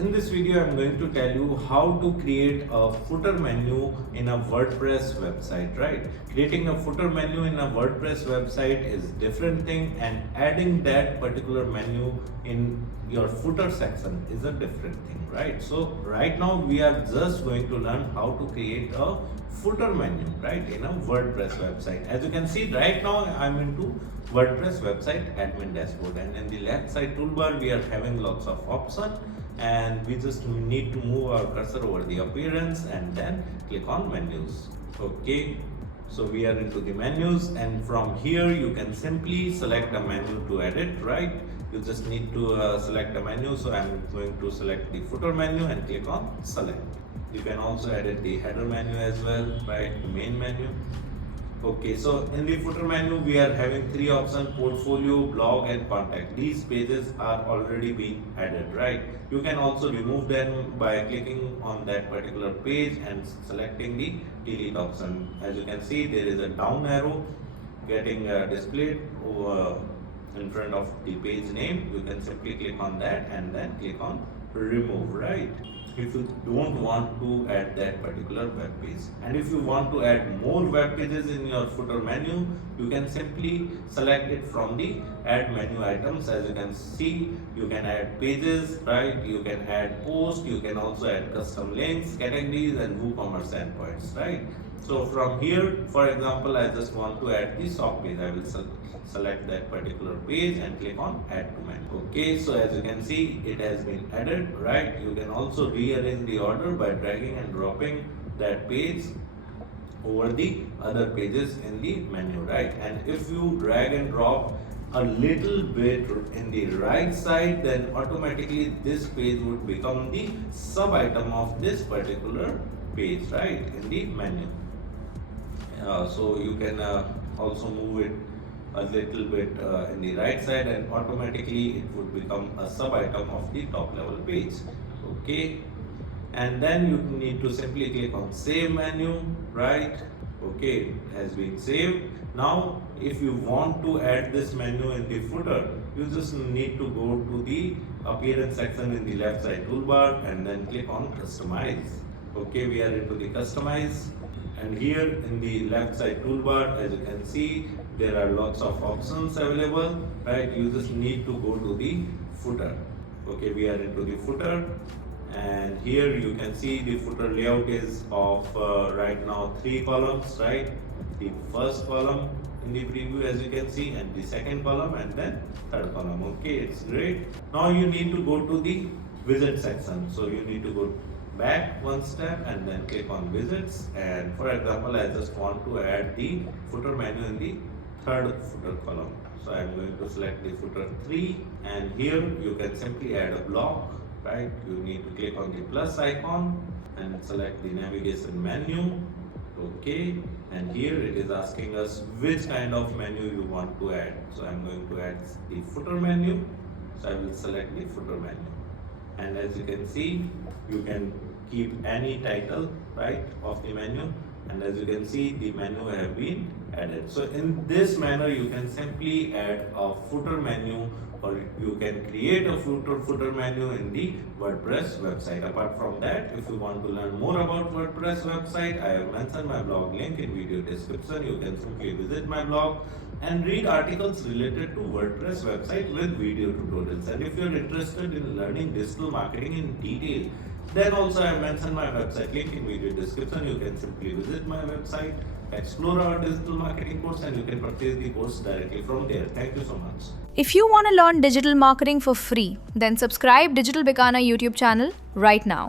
In this video, I'm going to tell you how to create a footer menu in a WordPress website, right? Creating a footer menu in a WordPress website is different thing, and adding that particular menu in your footer section is a different thing, right? So right now we are just going to learn how to create a footer menu, right, in a WordPress website. As you can see right now, I'm into WordPress website admin dashboard, and in the left side toolbar we are having lots of options, and we just need to move our cursor over the appearance and then click on menus. Okay, so we are into the menus, and from here you can simply select a menu to edit, right? You just need to select a menu. So I'm going to select the footer menu and click on select. You can also edit the header menu as well, right? The main menu. Okay, so in the footer menu we are having three options: portfolio, blog and contact. These pages are already being added, right? You can also remove them by clicking on that particular page and selecting the delete option. As you can see, there is a down arrow getting displayed in front of the page name. You can simply click on that and then click on remove, right? If you don't want to add that particular web page, and if you want to add more web pages in your footer menu, you can simply select it from the add menu items. As you can see, you can add pages, right? You can add posts, you can also add custom links, categories and WooCommerce endpoints, right? So from here, for example, I just want to add the shop page. I will select that particular page and click on add to menu. Okay, so as you can see, it has been added, right? You can also rearrange the order by dragging and dropping that page over the other pages in the menu, right? And if you drag and drop a little bit in the right side, then automatically this page would become the sub item of this particular page, right, in the menu. So you can also move it a little bit in the right side, and automatically it would become a sub item of the top level page. Okay, and then you need to simply click on save menu, right? Okay, it has been saved. Now if you want to add this menu in the footer, you just need to go to the appearance section in the left side toolbar and then click on customize. Okay, we are into the customize, and here in the left side toolbar, as you can see, there are lots of options available, right? You just need to go to the footer. Okay, we are into the footer, and here you can see the footer layout is of right now 3 columns, right? The first column in the preview, as you can see, and the second column, and then third column. Okay, it's great. Now you need to go to the widget section. So you need to go back one step and then click on widgets, and for example, I just want to add the footer menu in the third footer column. So I'm going to select the footer 3, and here you can simply add a block, right? You need to click on the plus icon and select the navigation menu. Okay, and here it is asking us which kind of menu you want to add. So I'm going to add the footer menu. So I will select the footer menu, and as you can see, you can keep any title, right, of the menu, and as you can see, the menu have been added. So in this manner you can simply add a footer menu, or you can create a footer menu in the WordPress website. Apart from that, if you want to learn more about WordPress website, I have mentioned my blog link in video description. You can simply visit my blog and read articles related to WordPress website with video tutorials. And if you're interested in learning digital marketing in detail, then also I mentioned my website link in video description. You can simply visit my website, explore our digital marketing course, and you can purchase the course directly from there. Thank you so much. If you want to learn digital marketing for free, then subscribe Digital Bikana YouTube channel right now.